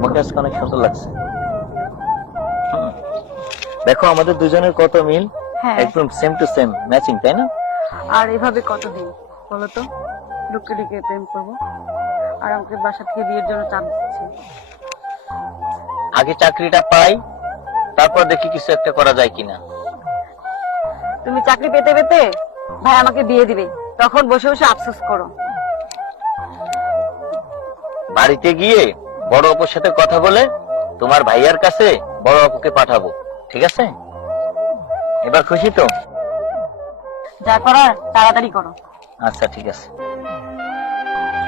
তোমাকে আজকে অনেক সুন্দর লাগছে। দেখো আমাদের দুজনের কত মিল, একদম সেম টু সেম ম্যাচিং, তাই না? আর এভাবে কতদিন বলো তো, লুকিয়ে লুকিয়ে প্রেম করবো? আর আমাকে বাসা থেকে বিয়ের জন্য চাপ দিচ্ছে। আগে চাকরিটা পাই, তারপর দেখি কিছু একটা করা যায় কিনা। তুমি চাকরি পেতে পেতে ভাই আমাকে বিয়ে দিবে, তখন বসে বসে আফসোস করো। বাড়িতে গিয়ে বড় অপুর সাথে কথা বলে তোমার ভাইয়ার কাছে বড় অপুকে পাঠাবো, ঠিক আছে? এবার খুশি তো? যা করার তাড়াতাড়ি করো। আচ্ছা ঠিক আছে,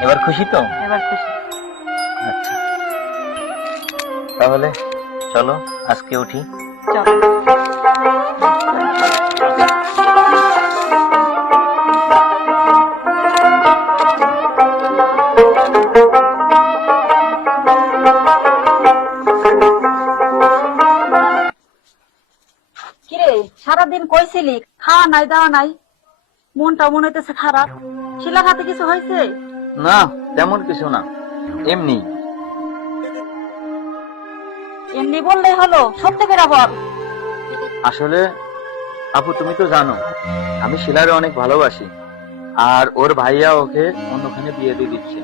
এবার খুশি তো? এবার খুশি। আচ্ছা তাহলে চলো আজকে উঠি। চলো। কিরে, সারাদিন কইছিলি খাওয়া নাই দাওয়া নাই, মনটা মনে হইতেছে খারাপ। শিলার হাতে কিছু হয়েছে? না তেমন কিছু না, এমনি। এমনি বললেই হলো, সত্যি করে বল। আসলে আপু তুমি তো জানো আমি শিলারে অনেক ভালোবাসি, আর ওর ভাইয়া ওকে অন্যখানে বিয়ে দিয়ে দিচ্ছে।